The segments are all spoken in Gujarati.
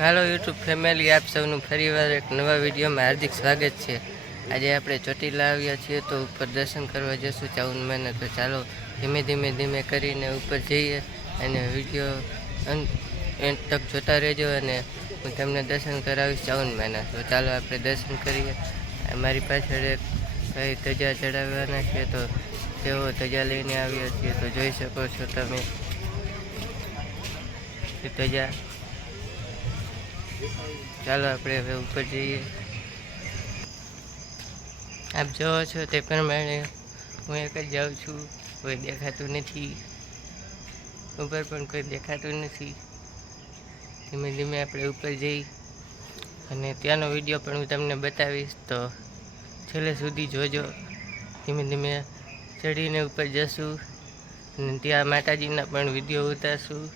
हेलो यूट्यूब फैमिली, आप सबનું ફરીવાર એક નવા વિડીયોમાં હાર્દિક સ્વાગત છે। આજે આપણે ચોટીલા આવ્યા છીએ તો ઉપર દર્શન કરવા જશું 54 મહિના। તો ચાલો ધીમે કરીને ઉપર જઈએ અને વિડીયો એન્ડ તક જોતા રહેજો અને હું તમને દર્શન કરાવીશ 54 મહિના। તો ચાલો આપણે દર્શન કરીએ। અમારી પાછળ એક ભાઈ ધજા ચડાવવાના છે તો તેઓ ધજા લઈને આવ્યા છીએ તો જોઈ શકો છો તમે ધજા। ચાલો આપણે હવે ઉપર જઈએ। આપ જોવો છો તે પ્રમાણે હું એક જ જાઉં છું, કોઈ દેખાતું નથી, ઉપર પણ કોઈ દેખાતું નથી। ધીમે આપણે ઉપર જઈ અને ત્યાંનો વિડીયો પણ હું તમને બતાવીશ, તો છેલ્લે સુધી જોજો। ધીમે ચડીને ઉપર જશું અને ત્યાં માતાજીના પણ વિડીયો ઉતારશું।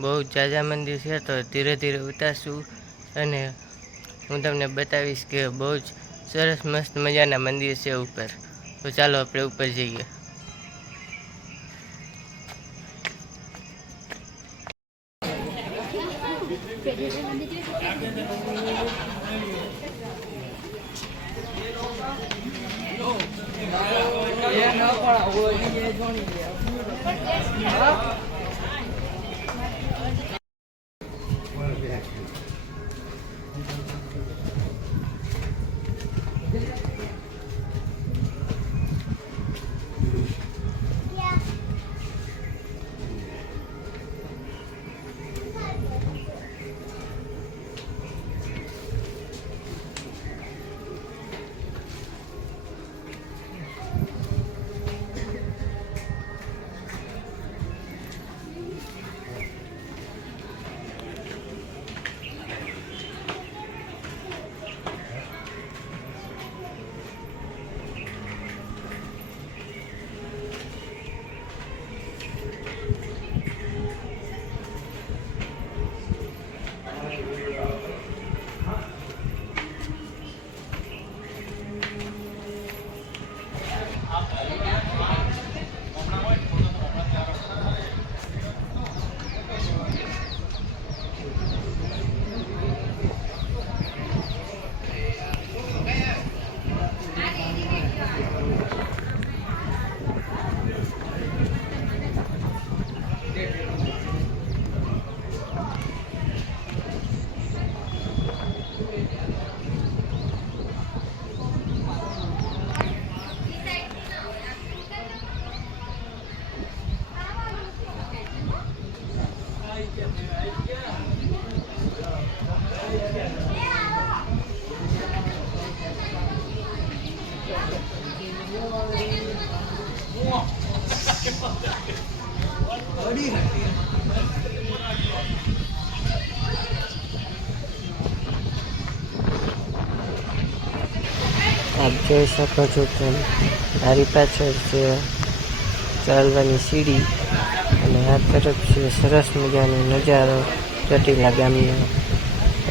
બહુ જાજા મંદિર છે તો ધીરે ઉતારશું અને હું તમને બતાવીશ કે બહુ જ સરસ મસ્ત મજાના મંદિર છે ઉપર। તો ચાલો આપણે ઉપર જઈએ। आप જોઈ શકો છો કે મારી પાછળ છે ચાલવાની સીડી અને આ તરફ છે સરસ મજાનો નજારો ચોટીલા ગામનો।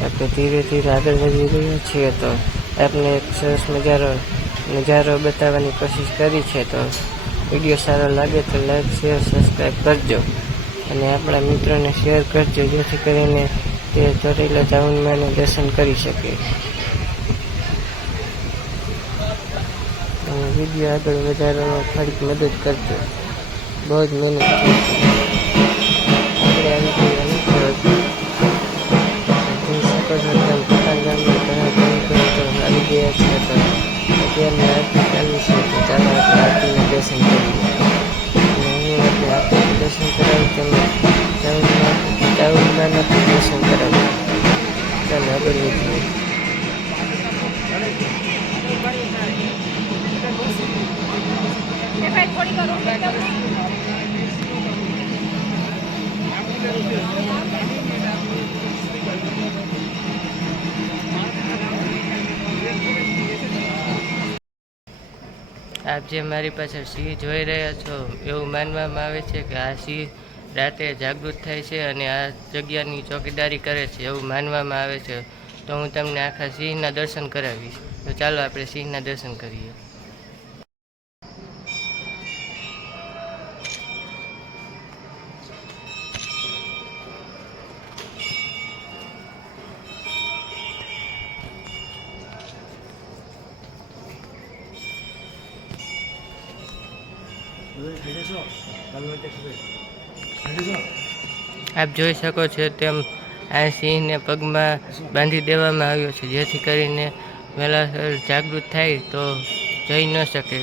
આપણે ધીરે આગળ વધી રહ્યા છીએ તો આપને એક સરસ નજારો બતાવવાની કોશિશ કરી છે। તો વિડીયો સારો લાગે તો લાઈક શેર સબસ્ક્રાઈબ કરજો અને આપણા મિત્રોને શેર કરજો, જેથી કરીને તે ચોટીલા 54 મહિના દર્શન કરી શકે। વિડીયો આગળ વધારવામાં થોડીક મદદ કરજો, બહુ જ મહેનત થઈ આપણે આવી જોઈ શકો છો તેમ પતંગ ગામમાં ઘણા ખેડૂતો આવી ગયા છે તો અત્યારની આરતી ચાલુ છે। તો ચાલો આપણે આરતીના દર્શન કરીએ અને હું આપણે આરતીનું દર્શન કરાવું તેમજ ચાવુંમાના દર્શન કરાવું। ચાલો આગળ વધીએ। આપ જે મારી પાછળ સિંહ જોઈ રહ્યા છો, એવું માનવામાં આવે છે કે આ સિંહ રાતે જાગૃત થાય છે અને આ જગ્યાની ચોકીદારી કરે છે, એવું માનવામાં આવે છે। તો હું તમને આખા સિંહના દર્શન કરાવીશ। તો ચાલો આપણે સિંહના દર્શન કરીએ। આપ જોઈ શકો છો તેમ આ સિંહને પગમાં બાંધી દેવામાં આવ્યો છે, જેથી કરીને વહેલાસર જાગૃત થાય તો જઈ ન શકે.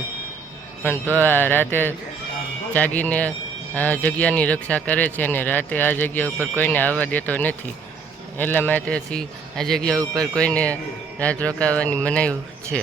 પણ તો આ રાતે જાગીને આ જગ્યાની રક્ષા કરે છે અને રાતે આ જગ્યા ઉપર કોઈને આવવા દેતો નથી. એટલા માટેથી આ જગ્યા ઉપર કોઈને રાત રોકાવાની મનાઈ છે.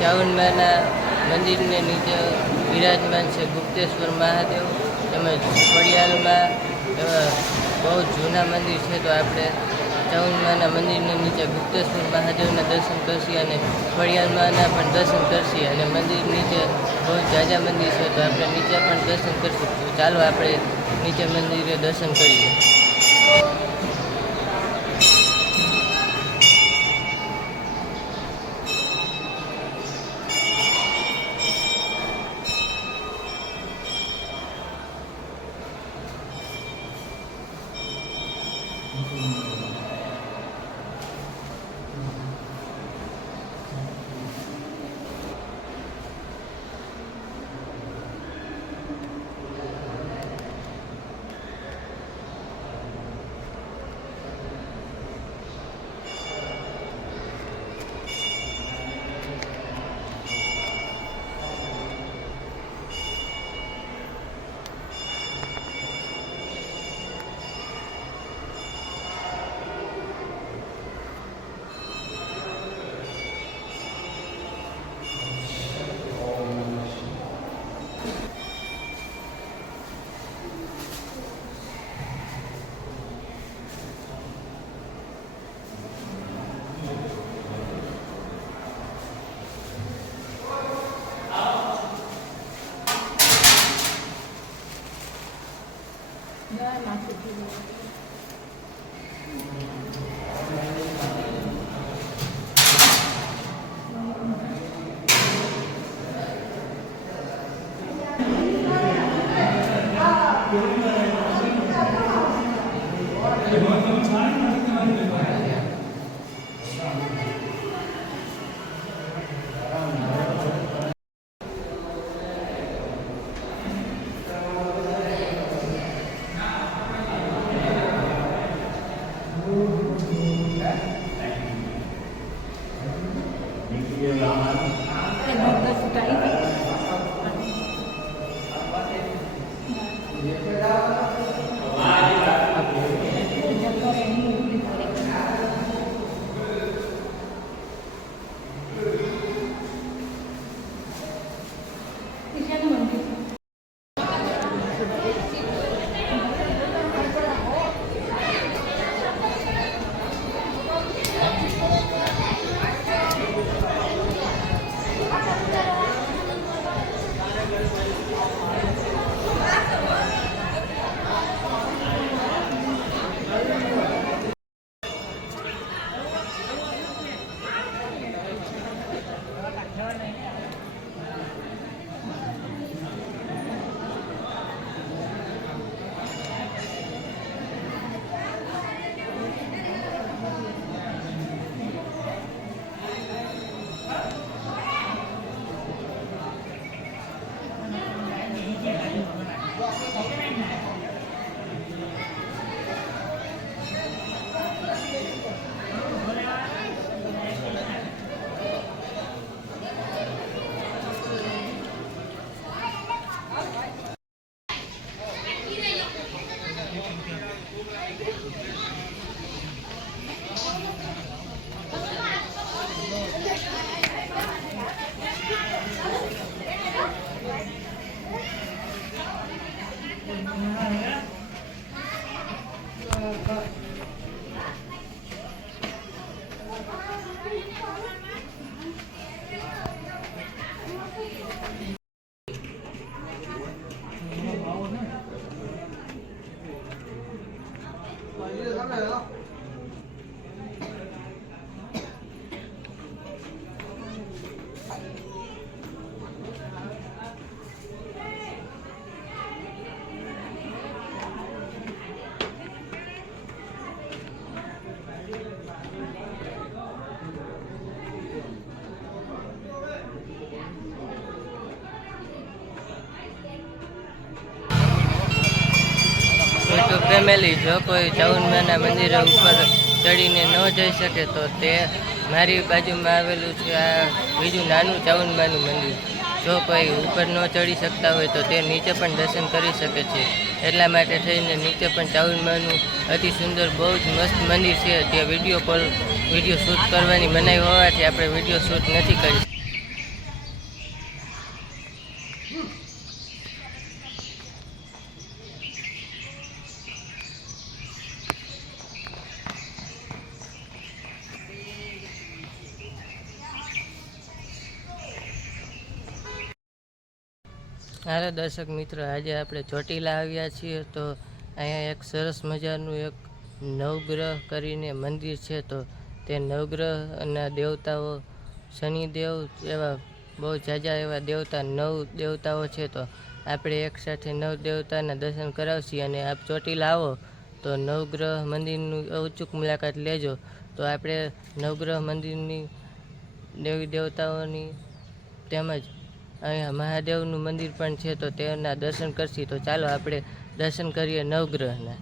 ચાવંડમાના મંદિરને નીચે વિરાજમાન છે ગુપ્તેશ્વર મહાદેવ. તેમજ ખોડિયારમાં એવા બહુ જૂના મંદિર છે, તો આપણે ચાવંડમાના મંદિરની નીચે ગુપ્તેશ્વર મહાદેવના દર્શન કરશી અને ખોડિયારમાંના પણ દર્શન કરશી. અને મંદિર નીચે બહુ જાજા મંદિર છે, તો આપણે નીચે પણ દર્શન કરશું. તો ચાલો આપણે નીચે મંદિરે દર્શન કરીએ. Gracias. યુટ્યુબ ફેમિલી, જો કોઈ ચાઉનમાના મંદિરે ઉપર ચડીને ન જઈ શકે તો તે મારી બાજુમાં આવેલું છે આ બીજું નાનું ચાઉનમાનું મંદિર. જો કોઈ ઉપર ન ચડી શકતા હોય તો તે નીચે પણ દર્શન કરી શકે છે. એટલા માટે થઈને નીચે પણ ચાઉનમાનું અતિ સુંદર બહુ જ મસ્ત મંદિર છે. ત્યાં વિડીયો શૂટ કરવાની મનાઈ હોવાથી આપણે વિડીયો શૂટ નથી કરી. હાલો દર્શક મિત્રો, આજે આપણે ચોટીલા આવ્યા છીએ. તો અહીંયા એક સરસ મજાનું એક નવગ્રહ કરીને મંદિર છે. તો તે નવગ્રહના દેવતાઓ શનિદેવ એવા બહુ ઝાઝા એવા નવ દેવતાઓ છે. તો આપણે એકસાથે નવ દેવતાના દર્શન કરાવશી. અને આપ ચોટીલા આવો તો નવગ્રહ મંદિરનું અચૂક મુલાકાત લેજો. તો આપણે નવગ્રહ મંદિરની દેવી દેવતાઓની તેમજ અહીંયા મહાદેવનું મંદિર પણ છે. તો તેના દર્શન કરશી. તો ચાલો આપણે દર્શન કરીએ નવગ્રહના.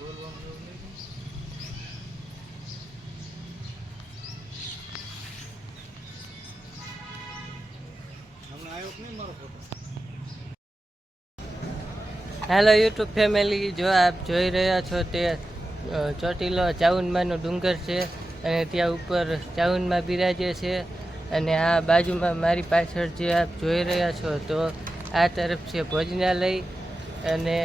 હેલો યુટ્યુબ ફેમિલી, જો આપ જોઈ રહ્યા છો તે ચોટીલો ચાઉનમાનો ડુંગર છે અને ત્યાં ઉપર ચાઉનમાં બિરાજે છે. અને આ બાજુમાં મારી પાછળ જે આપ જોઈ રહ્યા છો તો આ તરફ છે ભોજનાલય અને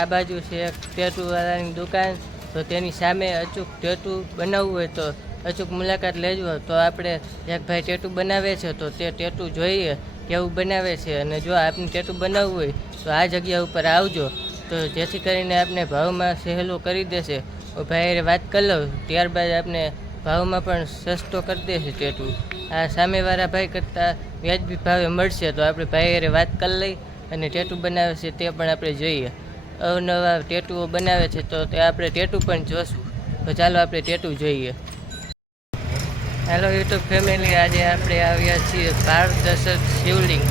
આ બાજુ છે એક ટેટુવાળાની દુકાન. તો તેની સામે અચૂક ટેટુ બનાવવું હોય તો અચૂક મુલાકાત લેજો. તો આપણે એક ભાઈ ટેટુ બનાવે છે તો તે ટેટુ જોઈએ કેવું બનાવે છે. અને જો આપને ટેટુ બનાવવું હોય તો આ જગ્યા ઉપર આવજો, તો જેથી કરીને આપને ભાવમાં સહેલું કરી દેશે. ભાઈ વાત કરી લો, ત્યારબાદ આપને ભાવમાં પણ સસ્તો કરી દેશે ટેટુ. આ સામેવાળા ભાઈ કરતાં વ્યાજબી ભાવે મળશે. તો આપણે ભાઈ વાત કરી લઈ અને ટેટુ બનાવે છે તે પણ આપણે જોઈએ. અવનવા ટેટુઓ બનાવે છે તો તે આપણે ટેટુ પણ જોશું. તો ચાલો આપણે ટેટુ જોઈએ. હેલો યુટ્યુબ ફેમિલી, આજે આપણે આવ્યા છીએ પારદર્શક શિવલિંગ.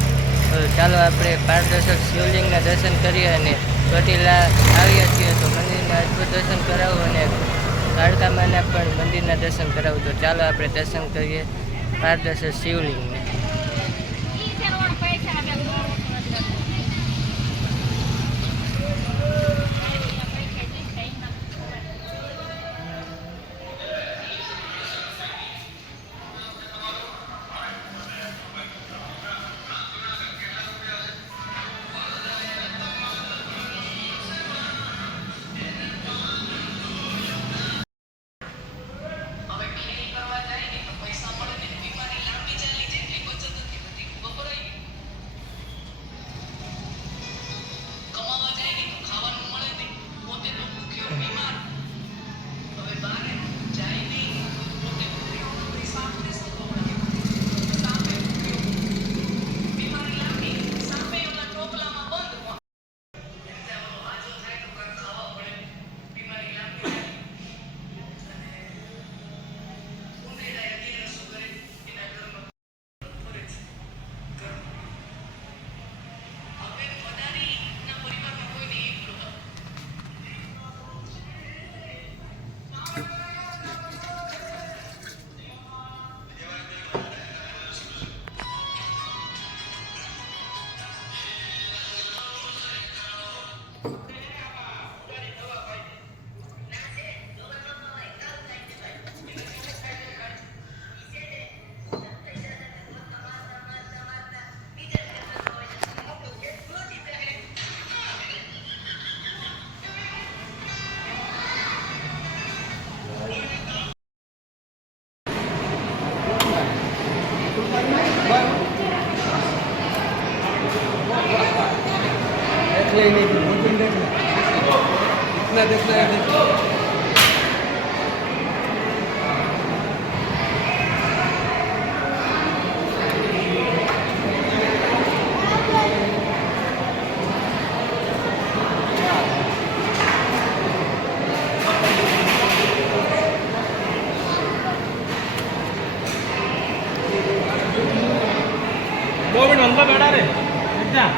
તો ચાલો આપણે પારદર્શક શિવલિંગના દર્શન કરીએ અને ચોટીલા આવ્યા છીએ તો મંદિરના અદ્ભુત દર્શન કરાવું અને કાળકામાના પણ મંદિરના દર્શન કરાવું. તો ચાલો આપણે દર્શન કરીએ પારદર્શક શિવલિંગને. બેડા રે એકદમ